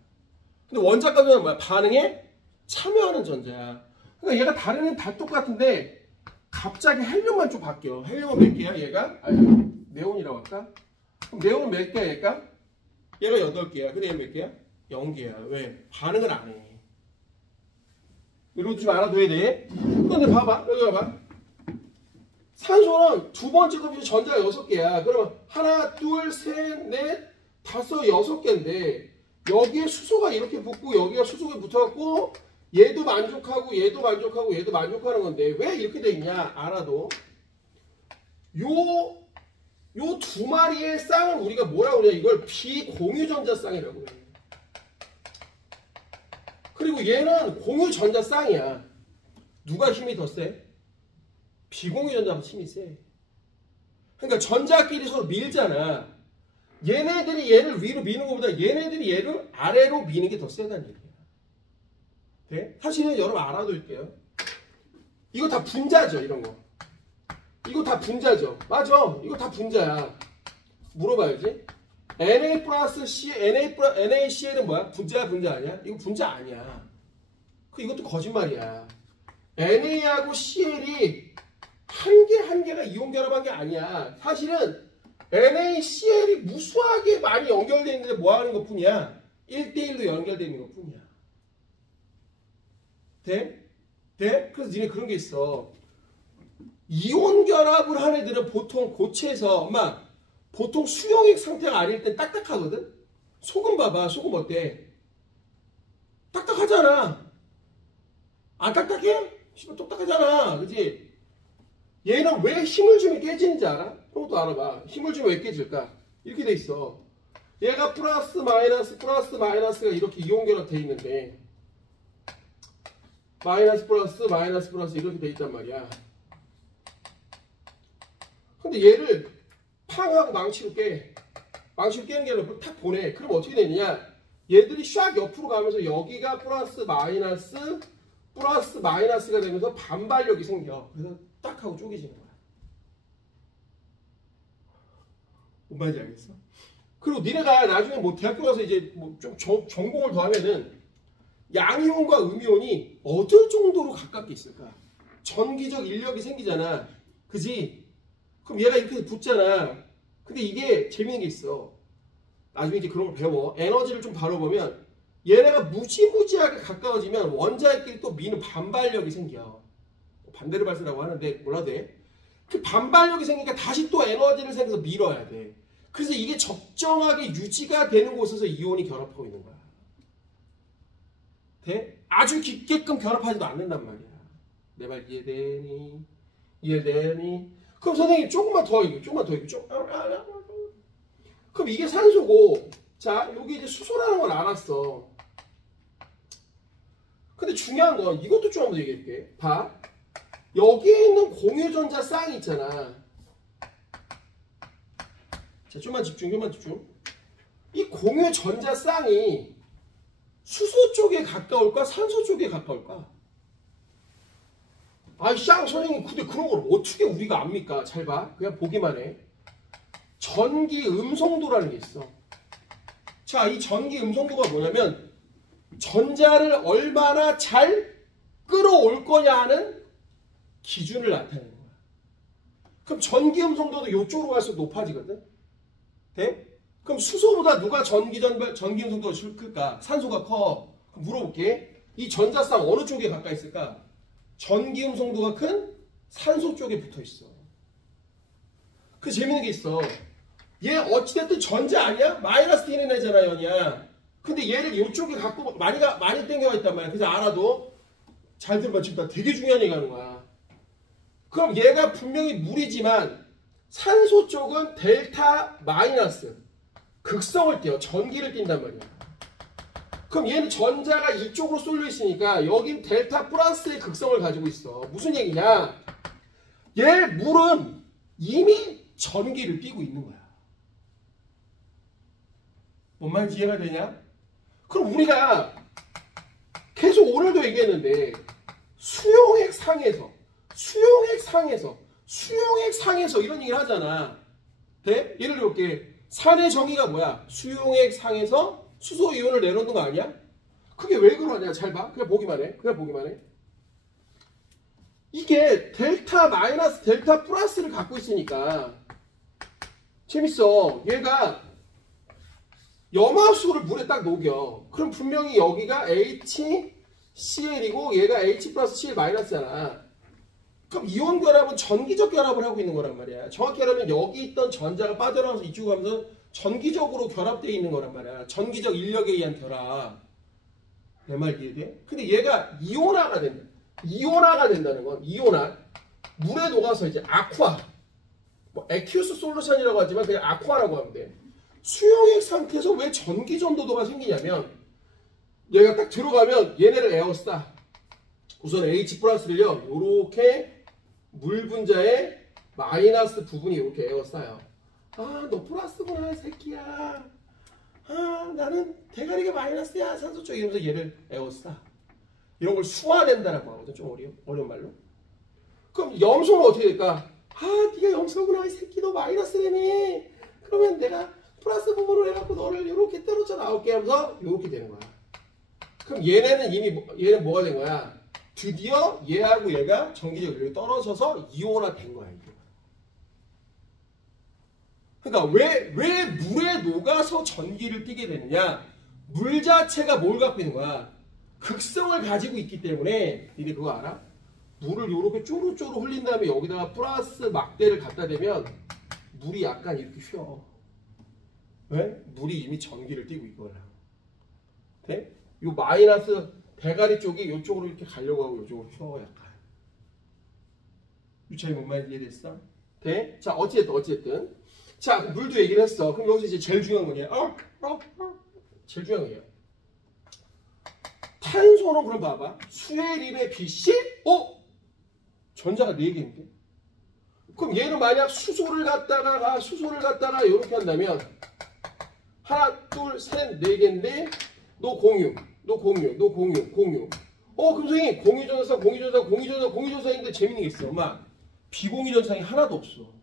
근데 원자가 전자는 뭐야? 반응에 참여하는 전자야. 그러니까 얘가 다른 애는 다 똑같은데 갑자기 헬륨만 좀 바뀌어. 헬륨은 몇 개야 얘가? 네온이라고 할까? 그럼 네온은 몇 개야 얘가? 얘가 8개야. 근데 얘 몇 개야? 0개야. 왜? 반응을 안 해. 이러고 좀 알아둬야 돼. 근데 봐봐. 여기 봐봐. 산소는 두 번째 kop이 전자가 6개야. 그러면 하나, 둘, 셋, 넷, 5, 6개인데 여기에 수소가 이렇게 붙고 여기가 수소가 붙어갖고 얘도 만족하고 얘도 만족하고 얘도 만족하는 건데 왜 이렇게 돼 있냐? 알아도 요 두 마리의 쌍을 우리가 뭐라고 그래? 이걸 비공유전자 쌍이라고 해. 그리고 얘는 공유전자 쌍이야. 누가 힘이 더 세? 비공유전자가 힘이 세. 그러니까 전자끼리 서로 밀잖아. 얘네들이 얘를 위로 미는 것보다 얘네들이 얘를 아래로 미는 게 더 세다는 얘기야. 돼? 사실은 여러분 알아둘게요. 이거 다 분자죠, 이런 거. 이거 다 분자죠. 맞아. 이거 다 분자야. 물어봐야지. Na 플러스 C, NaCl은 뭐야? 분자야, 분자 아니야? 이거 분자 아니야. 이것도 거짓말이야. Na하고 Cl이 한 개가 이온 결합한 게 아니야. 사실은 NaCl이 무수하게 많이 연결되어 있는데 뭐 하는 것 뿐이야? 1대1로 연결되어 있는 것 뿐이야. 돼? 돼? 그래서 니네 그런 게 있어. 이온 결합을 한 애들은 보통 고체에서 엄마 보통 수용액 상태가 아닐 땐 딱딱하거든? 소금 봐봐. 소금 어때? 딱딱하잖아. 안 딱딱해? 씨발 똑딱하잖아. 그치? 얘는 왜 힘을 주면 깨지는지 알아? 그것도 알아봐. 힘을 주면 왜 깨질까? 이렇게 돼 있어. 얘가 플러스 마이너스가 이렇게 이온 결합돼 있는데 마이너스 플러스 이렇게 돼 있단 말이야. 근데 얘를 팡 하고 망치로 깨는 게 아니라 탁 보내. 그럼 어떻게 되느냐? 얘들이 샥 옆으로 가면서 여기가 플러스 마이너스가 되면서 반발력이 생겨. 그래서 딱 하고 쪼개지는 거야. 뭔 말인지 알겠어? 그리고 니네가 나중에 뭐 대학교 가서 이제 뭐 좀 전공을 더 하면은 양이온과 음이온이 어떨 정도로 가깝게 있을까? 전기적 인력이 생기잖아. 그지? 그럼 얘가 이렇게 붙잖아. 근데 이게 재밌는 게 있어. 나중에 이제 그런 걸 배워. 에너지를 좀 다뤄보면 얘네가 무지무지하게 가까워지면 원자끼리 또 미는 반발력이 생겨. 반대로 발생이라고 하는데 몰라도 돼. 그 반발력이 생기니까 다시 또 에너지를 생겨서 밀어야 돼. 그래서 이게 적정하게 유지가 되는 곳에서 이온이 결합하고 있는 거야. 돼? 아주 깊게끔 결합하지도 않는단 말이야. 내 말 이해되니? 이해되니? 그럼 선생님 조금만 더 그럼 이게 산소고, 자 여기 이제 수소라는 걸 알았어. 근데 중요한 건 이것도 좀 한번 얘기해줄게. 봐. 여기에 있는 공유전자 쌍이 있잖아. 자, 좀만 집중. 이 공유전자 쌍이 수소 쪽에 가까울까? 산소 쪽에 가까울까? 아이, 선생님, 근데 그런 걸 어떻게 우리가 압니까? 잘 봐. 그냥 보기만 해. 전기 음성도라는 게 있어. 자, 이 전기 음성도가 뭐냐면, 전자를 얼마나 잘 끌어올 거냐 하는 기준을 나타내는 거야. 그럼 전기 음성도도 이쪽으로 갈수록 높아지거든? 돼? 그럼 수소보다 누가 전기 음성도가 클까? 산소가 커. 그럼 물어볼게. 이 전자쌍 어느 쪽에 가까이 있을까? 전기 음성도가 큰 산소 쪽에 붙어 있어. 그 재밌는 게 있어. 얘 어찌됐든 전자 아니야? 마이너스 T는 애잖아, 연이야. 근데 얘를 이쪽에 갖고 많이 땡겨가 있단 말이야. 그래서 알아도 잘 들어봐. 지금 나 되게 중요한 얘기 하는 거야. 그럼 얘가 분명히 물이지만 산소 쪽은 델타 마이너스 극성을 띄어. 전기를 띈단 말이야. 그럼 얘는 전자가 이쪽으로 쏠려 있으니까 여긴 델타 플러스의 극성을 가지고 있어. 무슨 얘기냐? 얘 물은 이미 전기를 띄고 있는 거야. 뭔 말인지 이해가 되냐? 그럼 우리가 계속 오늘도 얘기했는데 수용액 상에서 이런 얘기를 하잖아. 돼? 예를 들어볼게. 산의 정의가 뭐야? 수용액 상에서 수소 이온을 내놓는 거 아니야? 그게 왜 그러냐? 잘 봐. 그냥 보기만 해. 이게 델타 마이너스 델타 플러스를 갖고 있으니까 재밌어. 얘가 염화수를 물에 딱 녹여. 그럼 분명히 여기가 HCl이고 얘가 H 플러스 Cl 마이너스잖아. 그럼 이온 결합은 전기적 결합을 하고 있는 거란 말이야. 정확히 말하면 여기 있던 전자가 빠져나와서 이쪽으로 가면서 전기적으로 결합되어 있는 거란 말이야. 전기적 인력에 의한 결합. 내 말 이해돼? 근데 얘가 이온화가 된다. 이온화가 된다는 건 물에 녹아서 이제 아쿠아, 뭐 에큐스 솔루션이라고 하지만 그냥 아쿠아라고 하면 돼. 수용액 상태에서 왜 전기 전도도가 생기냐면 얘가 딱 들어가면 얘네를 에워싸. 우선 H 플러스를요 요렇게 물 분자의 마이너스 부분이 이렇게 에워싸요. 아, 너 플러스구나 새끼야. 아, 나는 대가리가 마이너스야 산소 쪽. 이러면서 얘를 에워싸. 이런 걸 수화된다라고 하거든. 좀 어려운 말로. 그럼 염소는 어떻게 될까? 아, 네가 염소구나. 이 새끼 너 마이너스라며. 그러면 내가 플러스 부분을 해갖고 너를 이렇게 떨어져 나올게 하면서 이렇게 되는 거야. 그럼 얘네는 얘는 뭐가 된 거야? 드디어 얘하고 얘가 전기적으로 떨어져서 이온화 된 거야. 이게. 그러니까 왜 물에 녹아서 전기를 띠게 되느냐? 물 자체가 뭘 갖고 있는 거야? 극성을 가지고 있기 때문에. 니네 그거 알아? 물을 이렇게 쪼로쪼로 흘린 다음에 여기다가 플러스 막대를 갖다 대면 물이 약간 이렇게 휘어. 왜? 물이 이미 전기를 띠고 있거나. 돼? 요 마이너스 대가리 쪽이 이쪽으로 이렇게 가려고 하고 이쪽으로 휘어 약간. 이 차이 뭔 말인지 이해됐어? 돼? 자, 어찌됐든. 자, 물도 얘기를 했어. 그럼 여기서 이제 제일 중요한 거냐? 제일 중요한 거예요. 탄소는 그럼 봐봐. 수의1의 빛이 전자가 4개인데. 그럼 얘는 만약 수소를 갖다가 이렇게 한다면 하나, 둘, 셋, 4개인데 너 공유. 그럼 선생님 공유전사인데 재밌는 게 있어. 엄마 비공유전상이 하나도 없어.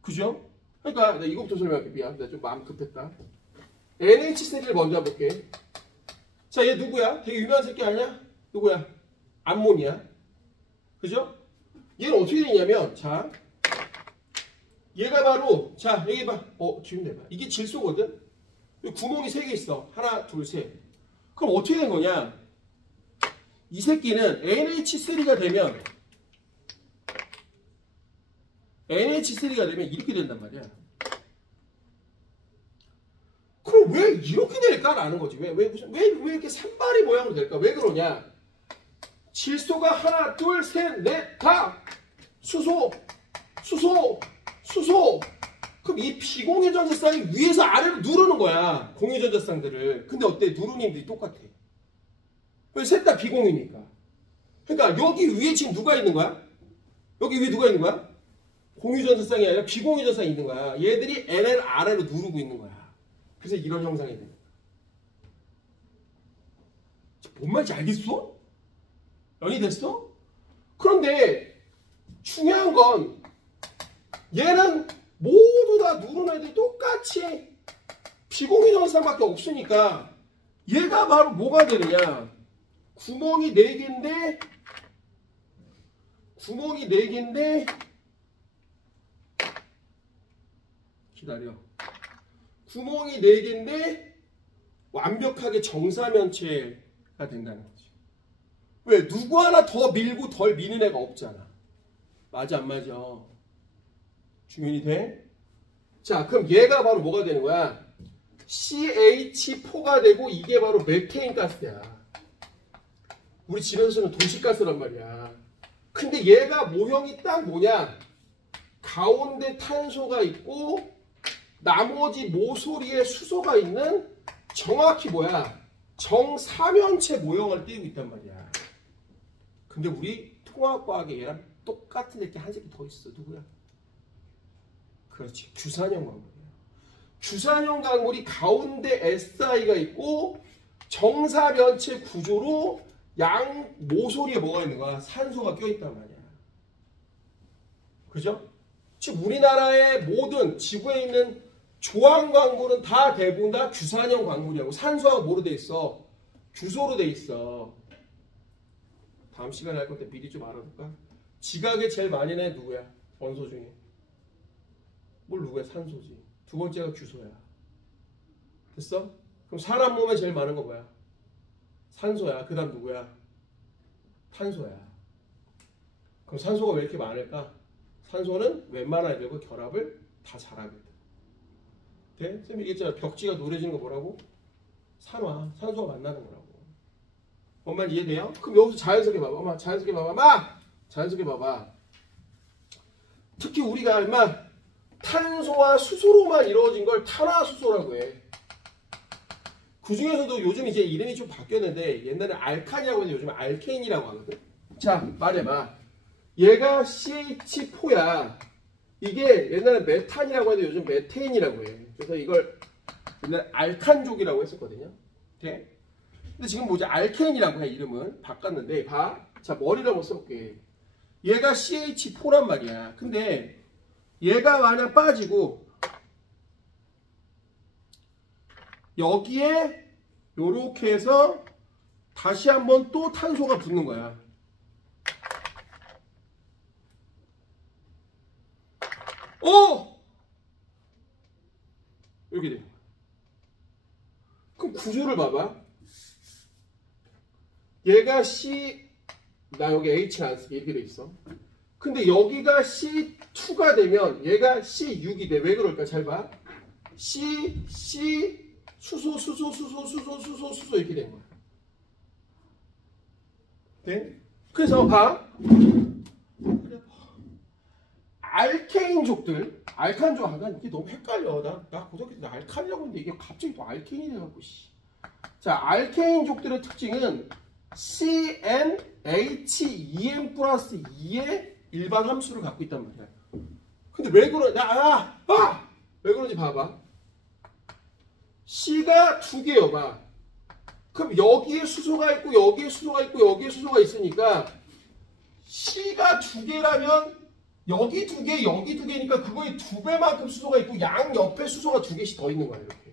그죠? 그러니까 나 이거부터 설명할게. 미안, 나 좀 마음 급했다. NH3를 먼저 해볼게. 자, 얘 누구야? 되게 유명한 새끼 아니야? 누구야? 암모니아. 그죠? 얘는 어떻게 되냐면, 자, 얘가 바로, 자, 여기 봐. 기운 내봐. 이게 질소거든? 여기 구멍이 3개 있어. 하나, 둘, 셋. 그럼 어떻게 된 거냐? 이 새끼는 NH3가 되면 이렇게 된단 말이야. 그럼 왜 이렇게 될까라는 거지. 왜 이렇게 산발이 모양으로 될까? 왜 그러냐? 질소가 하나, 둘, 셋, 넷, 다 수소. 그럼 이 비공유전자쌍이 위에서 아래로 누르는 거야. 공유전자쌍들을. 근데 어때? 누르님들이 똑같아. 왜 셋 다 비공유니까. 그러니까 여기 위에 지금 누가 있는 거야? 여기 위에 누가 있는 거야? 공유전자쌍이 아니라 비공유전자쌍이 있는 거야. 얘들이 N을 아래로 누르고 있는 거야. 그래서 이런 형상이 되는 거야. 뭔 말인지 알겠어? 연이 됐어? 그런데 중요한 건 얘는 모두 다 누르는 애들이 똑같이 비공유전자쌍밖에 없으니까 얘가 바로 뭐가 되느냐? 구멍이 4개인데 기다려. 구멍이 4개인데 완벽하게 정사면체가 된다는 거지. 왜? 누구 하나 더 밀고 덜 미는 애가 없잖아. 맞아 안 맞아? 중연이 돼? 자, 그럼 얘가 바로 뭐가 되는 거야? CH4가 되고 이게 바로 메테인 가스야. 우리 집에서 쓰는 도시가스란 말이야. 근데 얘가 모형이 딱 뭐냐? 가운데 탄소가 있고 나머지 모서리에 수소가 있는 정확히 뭐야? 정사면체 모형을 띄우고 있단 말이야. 근데 우리 통화과학에 얘랑 똑같은 새끼 한 새끼 더 있어. 누구야? 그렇지. 규산형 광물이야. 규산형 광물이 가운데 SI가 있고 정사면체 구조로 양 모서리에 뭐가 있는 거야? 산소가 껴있단 말이야. 그죠? 즉 우리나라의 모든 지구에 있는 조항 광물은 다 대부분 다 규산형 광물이라고. 산소하고 뭐로 돼 있어? 규소로 돼 있어. 다음 시간에 할 건데 미리 좀 알아둘까? 지각에 제일 많이 내 누구야? 원소 중에. 뭘 누구야? 산소지. 두 번째가 규소야. 됐어? 그럼 사람 몸에 제일 많은 거 뭐야? 산소야. 그 다음 누구야? 탄소야. 그럼 산소가 왜 이렇게 많을까? 산소는 웬만한 애들과 결합을 다 잘하거든. 돼? 쌤이 얘기했잖아. 벽지가 노래지는 거 뭐라고? 산화. 산소가 만나는 거라고. 엄마 이해돼요? 그럼 여기서 자연스럽게 봐봐. 엄마 자연스럽게 봐봐. 자연스럽게 봐봐. 특히 우리가 엄마 탄소와 수소로만 이루어진 걸 탄화수소라고 해. 그 중에서도 요즘 이제 이름이 좀 바뀌었는데 옛날에 알칸이라고 했는데 요즘 알케인이라고 하거든. 자, 말해봐. 얘가 CH4야. 이게 옛날에 메탄이라고 했는데 요즘 메테인이라고 해. 그래서 이걸 옛날에 알칸족이라고 했었거든요. 돼? 근데 지금 뭐지? 알케인이라고 해, 이름은. 바꿨는데, 봐. 자, 머리를 한번 써볼게. 얘가 CH4란 말이야. 근데 얘가 만약 빠지고 여기에 요렇게 해서 다시 한번 또 탄소가 붙는 거야. 이렇게 돼. 그럼 구조를 봐봐. 얘가 나 여기 H 안 쓰게 이렇게 돼 있어. 근데 여기가 C2가 되면 얘가 C6이 돼. 왜 그럴까? 잘 봐. C, 수소 이렇게 된 거야. 네? 그래서 봐. 알케인족들, 알칸족 하면 이게 너무 헷갈려. 나 고등학교 때 알칸이라고 했는데 이게 갑자기 또 알케인이 돼갖고. 자, 알케인족들의 특징은 CnH2n 플러스 2의 일반 함수를 갖고 있단 말이야. 근데 왜 그러냐? 왜 그런지 봐봐. C가 두 개여 봐. 그럼 여기에 수소가 있고 여기에 수소가 있고 여기에 수소가 있으니까 C가 두 개라면 여기 두 개, 여기 두 개니까 그거의 두 배만큼 수소가 있고 양 옆에 수소가 두 개씩 더 있는 거야. 이렇게.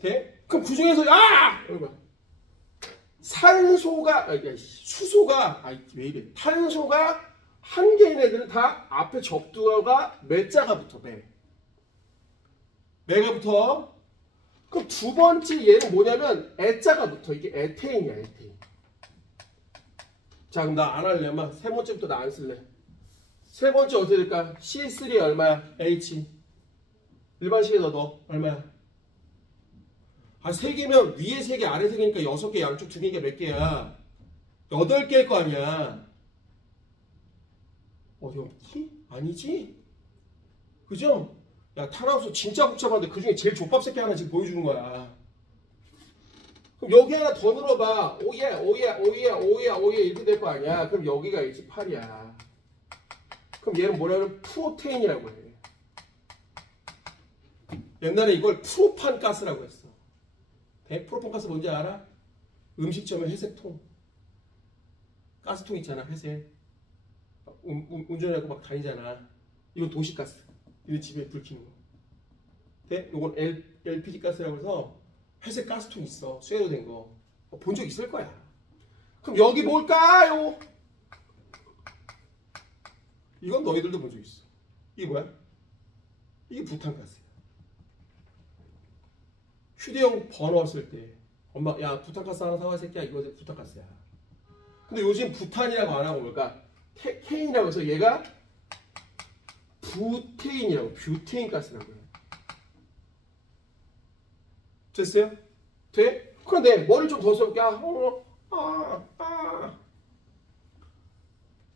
돼? 그럼 그 중에서 여기 봐. 수소가 왜 이래? 탄소가 한 개인 애들은 다 앞에 적두어가 매자가 붙어. 매가 붙어. 그럼 두 번째 얘는 뭐냐면 애자가 붙어. 이게 에테인이야, 에테인. 자, 그럼 나 안 할래. 엄마 세 번째부터 나 안 쓸래. 세 번째 어떻게 될까? C3 얼마야? H. 일반식에서 너 얼마야? 세 개면 위에 세 개, 아래 세 개니까 6개, 양쪽 두 개가 몇 개야? 8개일 거 아니야. 어디 없지? 아니지? 그죠? 야, 탄화수 진짜 복잡한데 그 중에 제일 족밥 새끼 하나 지금 보여주는 거야. 그럼 여기 하나 더 늘어봐. 오예 이렇게 될 거 아니야. 그럼 여기가 28이야. 그럼 얘는 뭐냐면 프로테인이라고 해. 옛날에 이걸 프로판 가스라고 했어. 프로판 가스 뭔지 알아? 음식점에 회색통. 가스통 있잖아, 회색. 운전하고 막 다니잖아. 이건 도시가스. 이건 집에 불 켜는 거. 이건 LPG 가스라고 해서 회색 가스통 있어. 쇠로 된 거. 본 적 있을 거야. 그럼 여기 뭘까요? 이건 너희들도 본 적 있어. 이게 뭐야? 이게 부탄가스야. 휴대용 버너 쓸 때 엄마 야 부탄가스 하나 사와 새끼야. 이거 부탄가스야. 근데 요즘 부탄이라고 안 하고 뭘까? 케인이라고 해서 얘가 뷰테인 가스라고 해. 됐어요? 돼? 그런데 머리를 좀 더 써볼게.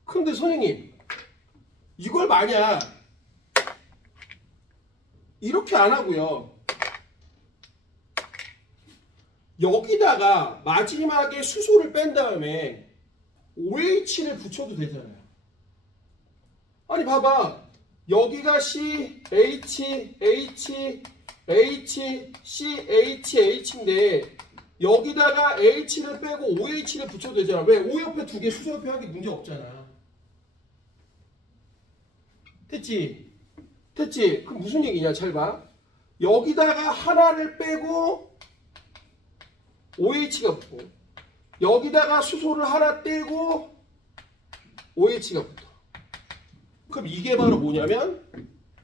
그런데 선생님 이걸 만약 이렇게 안 하고요. 여기다가 마지막에 수소를 뺀 다음에 OH를 붙여도 되잖아요. 아니 봐봐. 여기가 C, H, C, H인데 여기다가 H를 빼고 OH를 붙여도 되잖아. 왜? O 옆에 두 개, 수소 옆에 하기 문제 없잖아. 됐지? 그럼 무슨 얘기냐? 잘 봐. 여기다가 하나를 빼고 OH가 붙고 여기다가 수소를 하나 떼고 OH가 붙어. 그럼 이게 바로 뭐냐면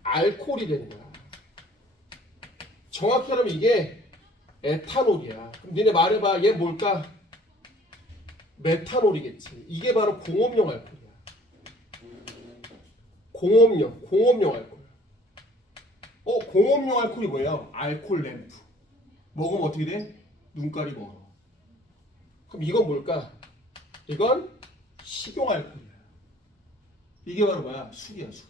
알코올이 되는 거야. 정확히 하면 이게 에탄올이야. 그럼 니네 말해봐. 얘 뭘까? 메탄올이겠지. 이게 바로 공업용 알코올이야. 공업용 알코올. 공업용 알코올이 뭐예요? 알코올 램프. 먹으면 어떻게 돼? 눈깔이 멀어. 그럼 이건 뭘까? 이건 식용 알코올이야. 이게 바로 뭐야? 술이야, 술.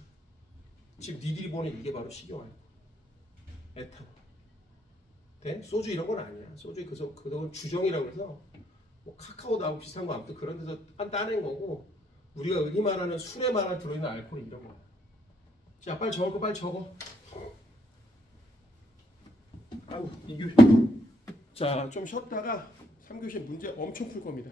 지금 니들이 보는 이게 바로 식용 알코올. 에탄올. 돼? 소주 이런 건 아니야. 소주 그건 주정이라고 해서 뭐 카카오 나하고 비슷한 거 아무튼 그런 데서 따낸 거고 우리가 흔히 말하는 술에 말한 들어있는 알코올이 이런 거야. 자, 빨리 적어. 아우 2교시. 자, 좀 쉬었다가 3교시 문제 엄청 풀 겁니다.